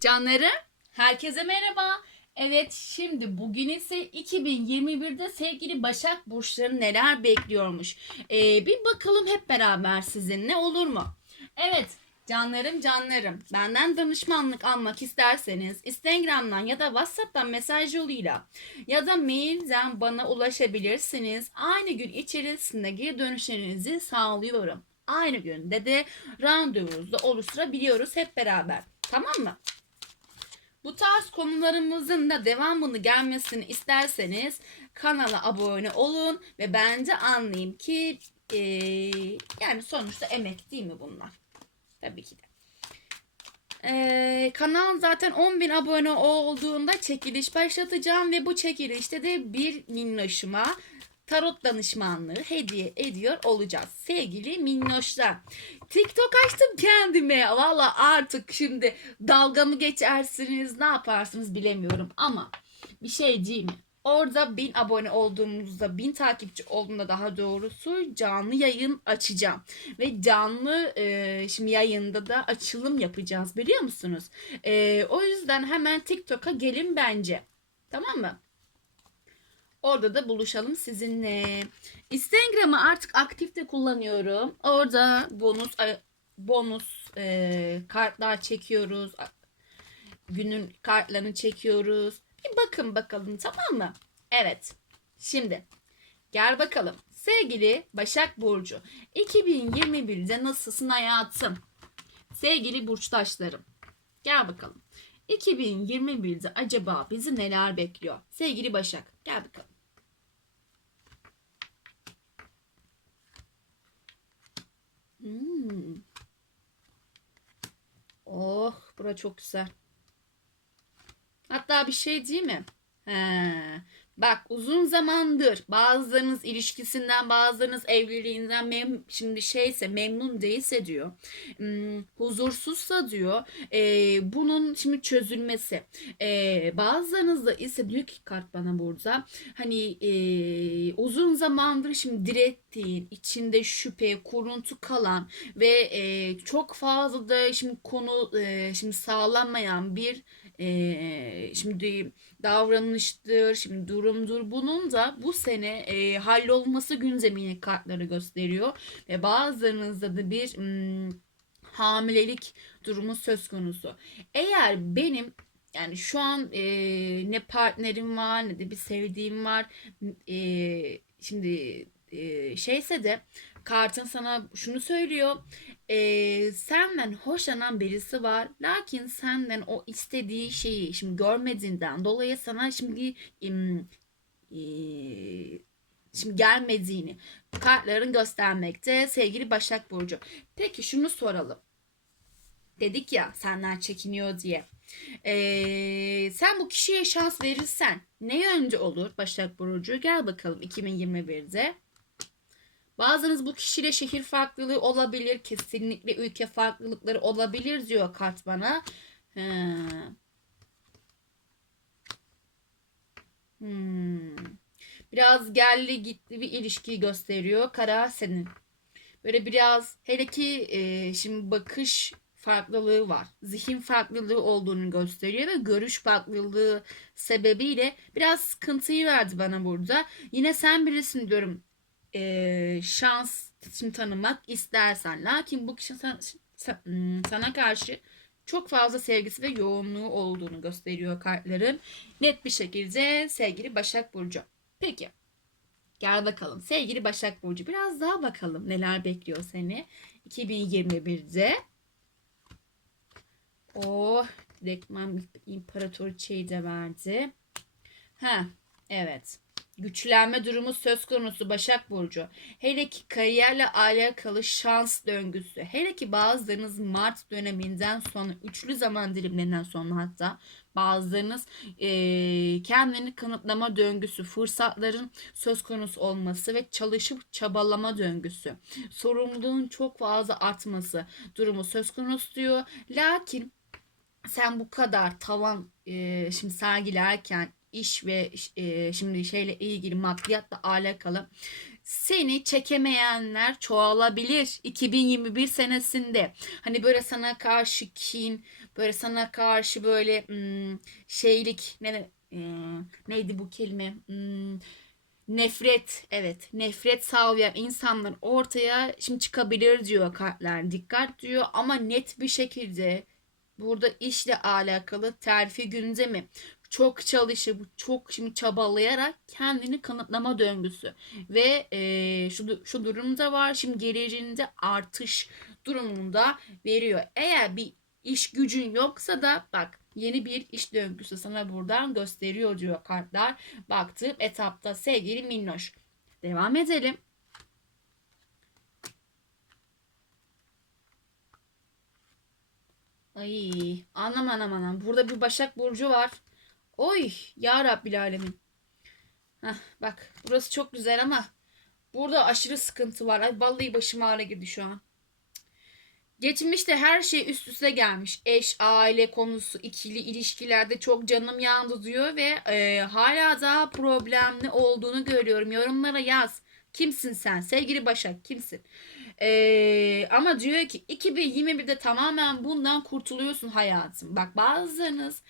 Canlarım, herkese merhaba. Evet, şimdi bugün ise 2021'de sevgili Başak Burçları neler bekliyormuş. Ee, bir bakalım hep beraber sizinle olur mu? Evet, canlarım canlarım. Benden danışmanlık almak isterseniz Instagram'dan ya da WhatsApp'tan mesaj yoluyla ya da mailden bana ulaşabilirsiniz. Aynı gün içerisinde geri dönüşlerinizi sağlıyorum. Aynı günde de randevunuzu oluşturabiliyoruz hep beraber. Tamam mı? Bu tarz konularımızın da devamını gelmesini isterseniz kanala abone olun ve bence anlayayım ki eee, yani sonuçta emek değil mi bunlar? Tabii ki de. Eee, kanal zaten 10.000 abone olduğunda çekiliş başlatacağım ve bu çekilişte de bir minnoşuma tarot danışmanlığı hediye ediyor olacağız. Sevgili minnoşlar. TikTok açtım kendime. Valla artık şimdi dalga mı geçersiniz ne yaparsınız bilemiyorum ama bir şey mi? Orada bin abone olduğumuzda, bin takipçi olduğunda daha doğrusu canlı yayın açacağım. Ve canlı e, şimdi yayında da açılım yapacağız biliyor musunuz? E, o yüzden hemen TikTok'a gelin bence. Tamam mı? Orada da buluşalım sizinle. Instagram'ı artık aktifte kullanıyorum. Orada bonus bonus e, kartlar çekiyoruz. Günün kartlarını çekiyoruz. Bir bakın bakalım tamam mı? Evet. Şimdi gel bakalım. Sevgili Başak Burcu. 2021'de nasılsın hayatım? Sevgili burçtaşlarım. Gel bakalım. 2021'de acaba bizi neler bekliyor? Sevgili Başak gel bakalım. Hmm. Oh, bura çok güzel. Hatta bir şey değil mi? He. Bak uzun zamandır bazılarınız ilişkisinden bazılarınız evliliğinden mem şimdi şeyse memnun değilse diyor. Huzursuzsa diyor. e, bunun şimdi çözülmesi. E, bazılarınız da ise diyor ki kart bana burada. Hani e, uzun zamandır şimdi direttiğin içinde şüphe, kuruntu kalan ve e, çok fazla da şimdi konu e, şimdi sağlanmayan bir e, şimdi davranıştır, şimdi durumdur. Bunun da bu sene e, hallolması gündemini kartları gösteriyor. Ve bazılarınızda da bir hmm, hamilelik durumu söz konusu. Eğer benim yani şu an e, ne partnerim var ne de bir sevdiğim var. E, şimdi e, şeyse de kartın sana şunu söylüyor. E, senden hoşlanan birisi var. Lakin senden o istediği şeyi şimdi görmediğinden dolayı sana şimdi im, e, şimdi gelmediğini kartların göstermekte sevgili Başak Burcu. Peki şunu soralım. Dedik ya senden çekiniyor diye. Ee, sen bu kişiye şans verirsen ne yönde olur Başak Burcu? Gel bakalım 2021'de. Bazınız bu kişiyle şehir farklılığı olabilir. Kesinlikle ülke farklılıkları olabilir diyor kart bana. He. Hmm. Biraz geldi gitti bir ilişkiyi gösteriyor. Karar senin. Böyle biraz hele ki e, şimdi bakış farklılığı var. Zihin farklılığı olduğunu gösteriyor ve görüş farklılığı sebebiyle biraz sıkıntıyı verdi bana burada. Yine sen birisin diyorum e, şans tanımak istersen. Lakin bu kişi sana, sana karşı çok fazla sevgisi ve yoğunluğu olduğunu gösteriyor kartların. Net bir şekilde sevgili Başak Burcu. Peki. Gel bakalım sevgili Başak Burcu biraz daha bakalım neler bekliyor seni 2021'de. Oh direktman imparatoriçeyi de verdi. Ha evet güçlenme durumu söz konusu Başak Burcu. Hele ki kariyerle alakalı şans döngüsü. Hele ki bazılarınız Mart döneminden sonra, üçlü zaman dilimlerinden sonra hatta bazılarınız e, kendini kanıtlama döngüsü, fırsatların söz konusu olması ve çalışıp çabalama döngüsü. Sorumluluğun çok fazla artması durumu söz konusu diyor. Lakin sen bu kadar tavan e, şimdi sergilerken iş ve e, şimdi şeyle ilgili maddiyatla alakalı seni çekemeyenler çoğalabilir 2021 senesinde. Hani böyle sana karşı kin, böyle sana karşı böyle hmm, şeylik ne hmm, neydi bu kelime? Hmm, nefret evet nefret sağlayan insanlar ortaya şimdi çıkabilir diyor kartlar dikkat diyor ama net bir şekilde burada işle alakalı terfi gündemi çok çalışıp çok şimdi çabalayarak kendini kanıtlama döngüsü. Ve e, şu şu durumda var. Şimdi geleceğinde artış durumunda veriyor. Eğer bir iş gücün yoksa da bak yeni bir iş döngüsü sana buradan gösteriyor diyor kartlar. Baktığım etapta sevgili minnoş. Devam edelim. Ay anam anam anam. Burada bir Başak Burcu var. Oy ya Rabbil Alemin. Heh, bak burası çok güzel ama burada aşırı sıkıntı var. Ay vallahi başım ağrı girdi şu an. Geçmişte her şey üst üste gelmiş. Eş, aile konusu, ikili ilişkilerde çok canım yandı diyor ve e, hala daha problemli olduğunu görüyorum. Yorumlara yaz. Kimsin sen? Sevgili Başak kimsin? Ee, ama diyor ki 2021'de tamamen bundan kurtuluyorsun hayatım. Bak bazılarınız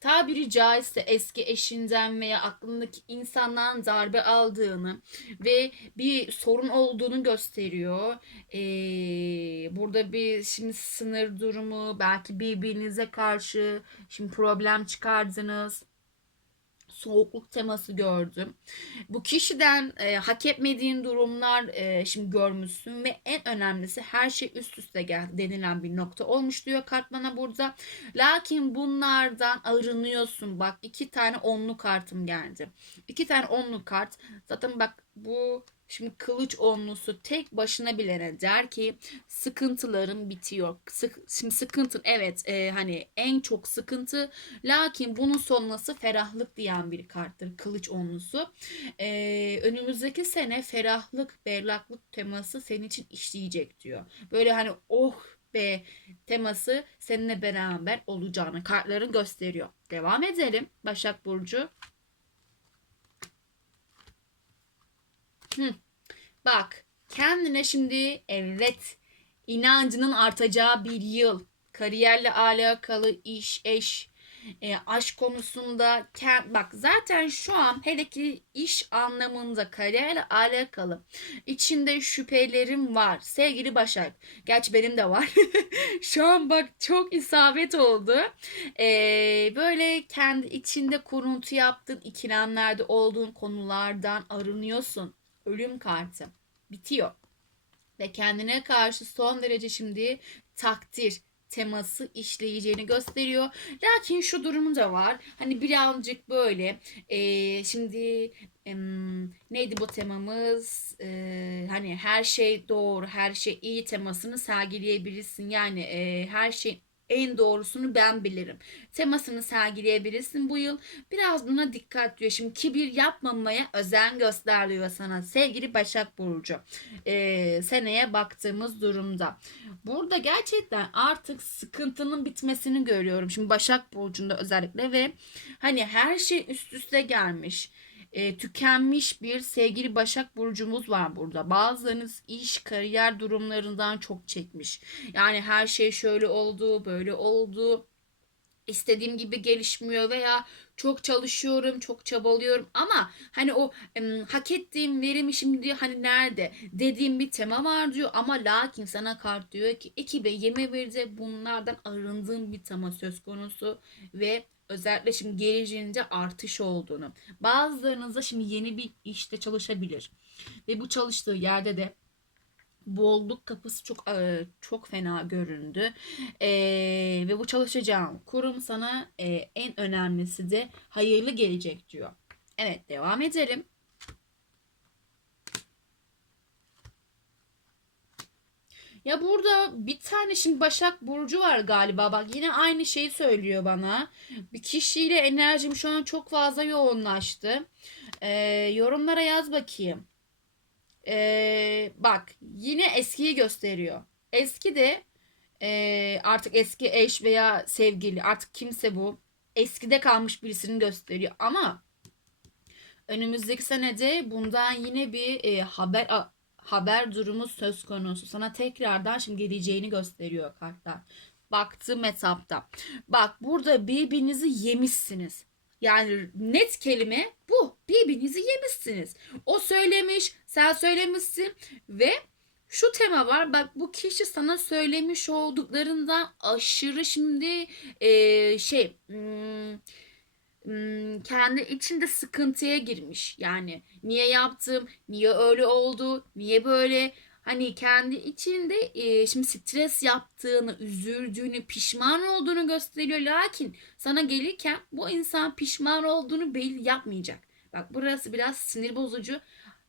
tabiri caizse eski eşinden veya aklındaki insandan darbe aldığını ve bir sorun olduğunu gösteriyor. Ee, burada bir şimdi sınır durumu belki birbirinize karşı şimdi problem çıkardınız soğukluk teması gördüm. Bu kişiden e, hak etmediğin durumlar e, şimdi görmüşsün ve en önemlisi her şey üst üste gel denilen bir nokta olmuş diyor kart burada. Lakin bunlardan arınıyorsun. Bak iki tane onlu kartım geldi. İki tane onlu kart. Zaten bak bu Şimdi kılıç onlusu tek başına bilene der ki sıkıntılarım bitiyor. Sık, şimdi sıkıntın evet e, hani en çok sıkıntı lakin bunun sonrası ferahlık diyen bir karttır kılıç onlusu. E, önümüzdeki sene ferahlık, berraklık teması senin için işleyecek diyor. Böyle hani oh be teması seninle beraber olacağını kartların gösteriyor. Devam edelim Başak Burcu. Bak kendine şimdi evet inancının artacağı bir yıl. Kariyerle alakalı iş, eş, e, aşk konusunda bak zaten şu an hele ki iş anlamında kariyerle alakalı içinde şüphelerim var. Sevgili Başak gerçi benim de var. Şu an bak çok isabet oldu. Ee, böyle kendi içinde kuruntu yaptığın ikilemlerde olduğun konulardan arınıyorsun ölüm kartı bitiyor. Ve kendine karşı son derece şimdi takdir teması işleyeceğini gösteriyor. Lakin şu durumu da var. Hani birazcık böyle e, şimdi e, neydi bu temamız? E, hani her şey doğru, her şey iyi temasını sergileyebilirsin. Yani e, her şey en doğrusunu ben bilirim. Temasını sergileyebilirsin bu yıl. Biraz buna dikkat diyor. Şimdi kibir yapmamaya özen göster sana sevgili Başak Burcu. Ee, seneye baktığımız durumda. Burada gerçekten artık sıkıntının bitmesini görüyorum. Şimdi Başak Burcu'nda özellikle ve hani her şey üst üste gelmiş e, tükenmiş bir sevgili Başak Burcumuz var burada. Bazılarınız iş, kariyer durumlarından çok çekmiş. Yani her şey şöyle oldu, böyle oldu. istediğim gibi gelişmiyor veya çok çalışıyorum, çok çabalıyorum ama hani o em, hak ettiğim verimi şimdi hani nerede dediğim bir tema var diyor ama lakin sana kart diyor ki 2021'de bunlardan arındığım bir tema söz konusu ve özellikle şimdi geleceğinde artış olduğunu. Bazılarınızda şimdi yeni bir işte çalışabilir. Ve bu çalıştığı yerde de bolluk kapısı çok e, çok fena göründü. E, ve bu çalışacağım kurum sana e, en önemlisi de hayırlı gelecek diyor. Evet devam edelim. Ya burada bir tane şimdi Başak Burcu var galiba. Bak yine aynı şeyi söylüyor bana. Bir kişiyle enerjim şu an çok fazla yoğunlaştı. Ee, yorumlara yaz bakayım. Ee, bak yine eskiyi gösteriyor. Eski de e, artık eski eş veya sevgili artık kimse bu. Eskide kalmış birisini gösteriyor ama önümüzdeki senede bundan yine bir e, haber haber durumu söz konusu. Sana tekrardan şimdi geleceğini gösteriyor kartlar. Baktığım etapta. Bak burada birbirinizi yemişsiniz. Yani net kelime bu. Birbirinizi yemişsiniz. O söylemiş, sen söylemişsin ve şu tema var. Bak bu kişi sana söylemiş olduklarından aşırı şimdi e, şey hmm, kendi içinde sıkıntıya girmiş. Yani niye yaptım, niye öyle oldu, niye böyle hani kendi içinde e, şimdi stres yaptığını, üzüldüğünü, pişman olduğunu gösteriyor. Lakin sana gelirken bu insan pişman olduğunu belli yapmayacak. Bak burası biraz sinir bozucu.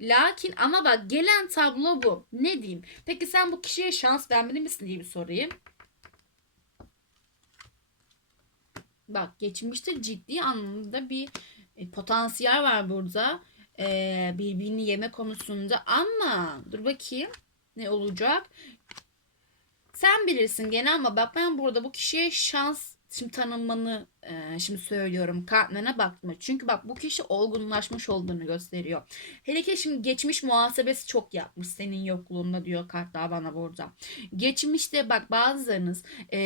Lakin ama bak gelen tablo bu. Ne diyeyim? Peki sen bu kişiye şans vermeli misin diye bir sorayım. Bak geçmişte ciddi anlamda bir e, potansiyel var burada. E, birbirini yeme konusunda ama dur bakayım ne olacak. Sen bilirsin gene ama bak ben burada bu kişiye şans şimdi tanınmanı e, şimdi söylüyorum kartlarına baktım. Çünkü bak bu kişi olgunlaşmış olduğunu gösteriyor. Hele ki şimdi geçmiş muhasebesi çok yapmış senin yokluğunda diyor kartlar bana burada. Geçmişte bak bazılarınız e,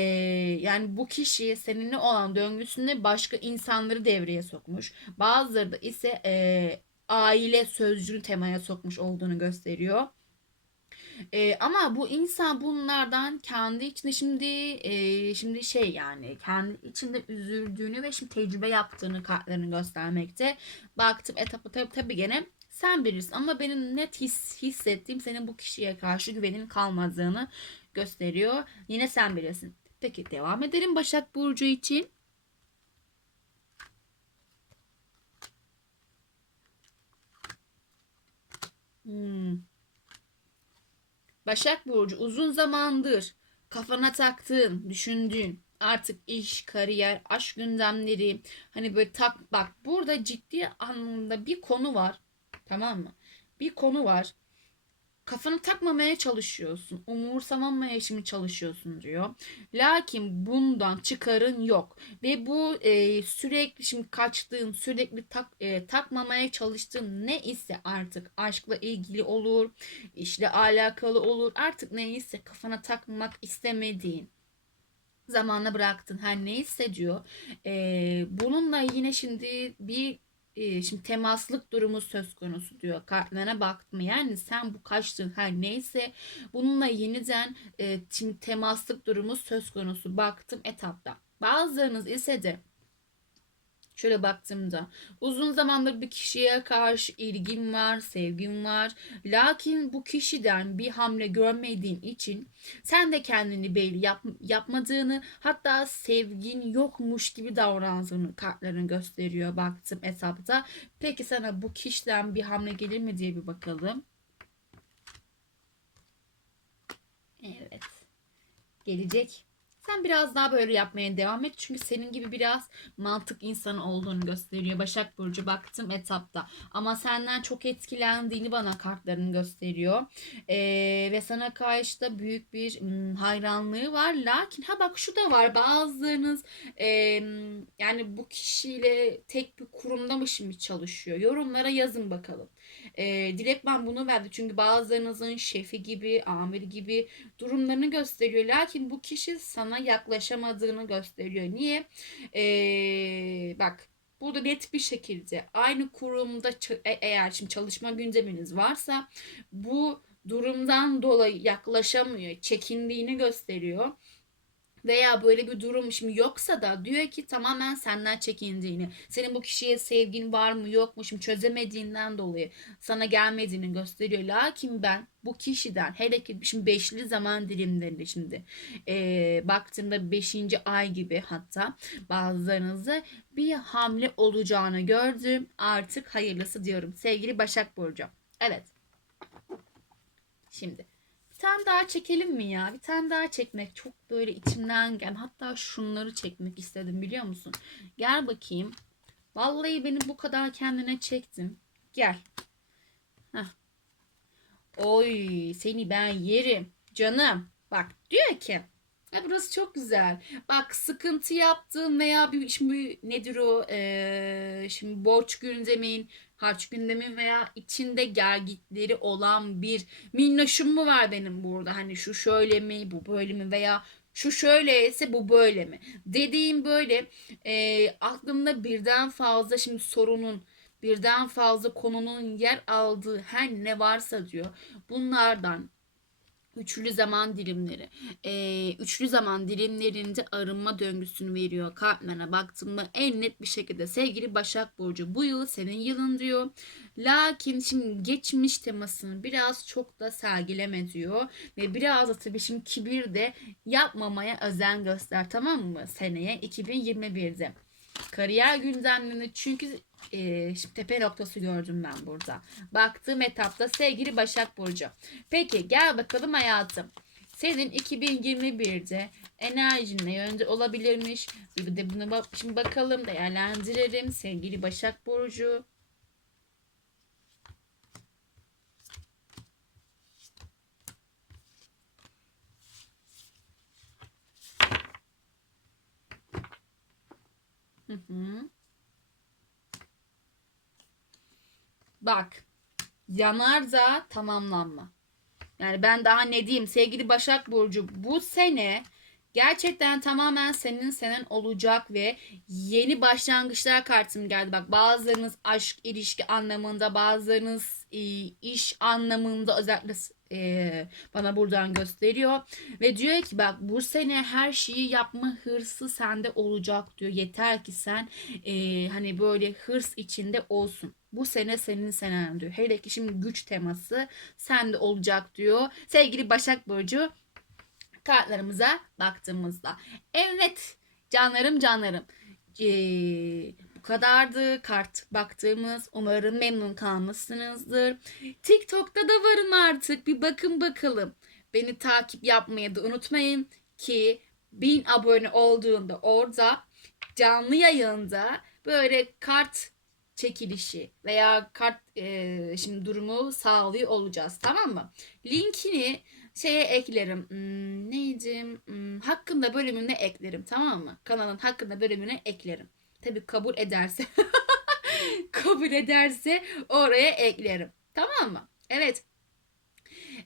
yani bu kişi seninle olan döngüsünde başka insanları devreye sokmuş. Bazıları da ise e, aile sözcüğünü temaya sokmuş olduğunu gösteriyor. Ee, ama bu insan bunlardan kendi içinde şimdi e, şimdi şey yani kendi içinde üzüldüğünü ve şimdi tecrübe yaptığını kartlarını göstermekte. Baktım etapı tabi tabi gene sen bilirsin ama benim net his, hissettiğim senin bu kişiye karşı güvenin kalmadığını gösteriyor. Yine sen bilirsin. Peki devam edelim Başak Burcu için. Hmm. Başak Burcu uzun zamandır kafana taktığın, düşündüğün artık iş, kariyer, aşk gündemleri hani böyle tak bak burada ciddi anlamda bir konu var. Tamam mı? Bir konu var. Kafanı takmamaya çalışıyorsun. Umursamamaya şimdi çalışıyorsun diyor. Lakin bundan çıkarın yok. Ve bu e, sürekli şimdi kaçtığın, sürekli tak, e, takmamaya çalıştığın ne ise artık aşkla ilgili olur, işle alakalı olur. Artık neyse kafana takmak istemediğin zamana bıraktın her neyse diyor. E, bununla yine şimdi bir şimdi temaslık durumu söz konusu diyor. Kartlarına baktım. Yani sen bu kaçtığın her neyse bununla yeniden e, şimdi temaslık durumu söz konusu. Baktım etapta. Bazılarınız ise de Şöyle baktığımda uzun zamandır bir kişiye karşı ilgim var, sevgim var. Lakin bu kişiden bir hamle görmediğin için sen de kendini belli yap, yapmadığını hatta sevgin yokmuş gibi davrandığını kartların gösteriyor baktım hesapta. Peki sana bu kişiden bir hamle gelir mi diye bir bakalım. Evet. Gelecek. Sen biraz daha böyle yapmaya devam et. Çünkü senin gibi biraz mantık insanı olduğunu gösteriyor. Başak Burcu baktım etapta. Ama senden çok etkilendiğini bana kartların gösteriyor. Ee, ve sana karşı da büyük bir hmm, hayranlığı var. Lakin ha bak şu da var. Bazılarınız e, yani bu kişiyle tek bir kurumda mı şimdi çalışıyor? Yorumlara yazın bakalım. E, Dilek ben bunu verdi. Çünkü bazılarınızın şefi gibi, amir gibi durumlarını gösteriyor. Lakin bu kişi sana yaklaşamadığını gösteriyor. Niye? E, bak burada net bir şekilde aynı kurumda e, eğer şimdi çalışma gündeminiz varsa bu durumdan dolayı yaklaşamıyor, çekindiğini gösteriyor veya böyle bir durum şimdi yoksa da diyor ki tamamen senden çekindiğini, senin bu kişiye sevgin var mı yok mu şimdi çözemediğinden dolayı sana gelmediğini gösteriyor. Lakin ben bu kişiden hele ki şimdi beşli zaman dilimlerinde şimdi e, baktığımda beşinci ay gibi hatta bazılarınızda bir hamle olacağını gördüm. Artık hayırlısı diyorum sevgili Başak Burcu. Evet. Şimdi tane daha çekelim mi ya? Bir tane daha çekmek çok böyle içimden gel. Hatta şunları çekmek istedim biliyor musun? Gel bakayım. Vallahi beni bu kadar kendine çektin. Gel. Heh. Oy seni ben yerim. Canım. Bak diyor ki. Ya burası çok güzel. Bak sıkıntı yaptığın veya bir şimdi nedir o? Ee, şimdi borç gündemin harç gündemin veya içinde gergitleri olan bir minnoşum mu var benim burada? Hani şu şöyle mi, bu böyle mi veya şu şöyleyse bu böyle mi? Dediğim böyle e, aklımda birden fazla şimdi sorunun birden fazla konunun yer aldığı her ne varsa diyor. Bunlardan Üçlü zaman dilimleri. Ee, üçlü zaman dilimlerinde arınma döngüsünü veriyor. Kartlarına baktığımda en net bir şekilde sevgili Başak Burcu bu yıl senin yılın diyor. Lakin şimdi geçmiş temasını biraz çok da sergileme diyor. Ve biraz da tabii şimdi kibir de yapmamaya özen göster tamam mı? Seneye 2021'de. Kariyer gündemlerini çünkü e, şimdi tepe noktası gördüm ben burada. Baktığım etapta sevgili Başak Burcu. Peki gel bakalım hayatım. Senin 2021'de enerjin ne yönde olabilirmiş? Bir de buna bak şimdi bakalım değerlendirelim sevgili Başak Burcu. Hı hı. Bak. Yanarda tamamlanma. Yani ben daha ne diyeyim sevgili Başak Burcu bu sene gerçekten tamamen senin senen olacak ve yeni başlangıçlar kartım geldi. Bak bazılarınız aşk ilişki anlamında bazılarınız e, iş anlamında özellikle e, bana buradan gösteriyor. Ve diyor ki bak bu sene her şeyi yapma hırsı sende olacak diyor. Yeter ki sen e, hani böyle hırs içinde olsun. Bu sene senin senen diyor. Hele ki şimdi güç teması sende olacak diyor. Sevgili Başak Burcu kartlarımıza baktığımızda. Evet canlarım canlarım. Ee, kadardı kart baktığımız. Umarım memnun kalmışsınızdır. TikTok'ta da varım artık. Bir bakın bakalım. Beni takip yapmayı da unutmayın ki 1000 abone olduğunda orada canlı yayında böyle kart çekilişi veya kart e, şimdi durumu sağlıyor olacağız tamam mı? Linkini şeye eklerim. Hmm, neydi? Hmm, hakkında bölümüne eklerim tamam mı? Kanalın hakkında bölümüne eklerim. Tabi kabul ederse kabul ederse oraya eklerim. Tamam mı? Evet.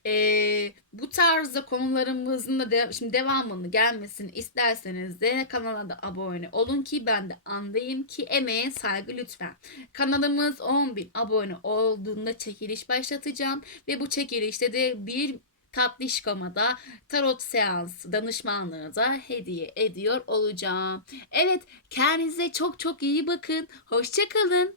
Ee, bu tarzda konularımızın da de, şimdi devamını gelmesini isterseniz de kanala da abone olun ki ben de anlayayım ki emeğe saygı lütfen. Kanalımız 10.000 abone olduğunda çekiliş başlatacağım ve bu çekilişte de bir tatlışkama da tarot seansı danışmanlığını da hediye ediyor olacağım. Evet kendinize çok çok iyi bakın. Hoşçakalın.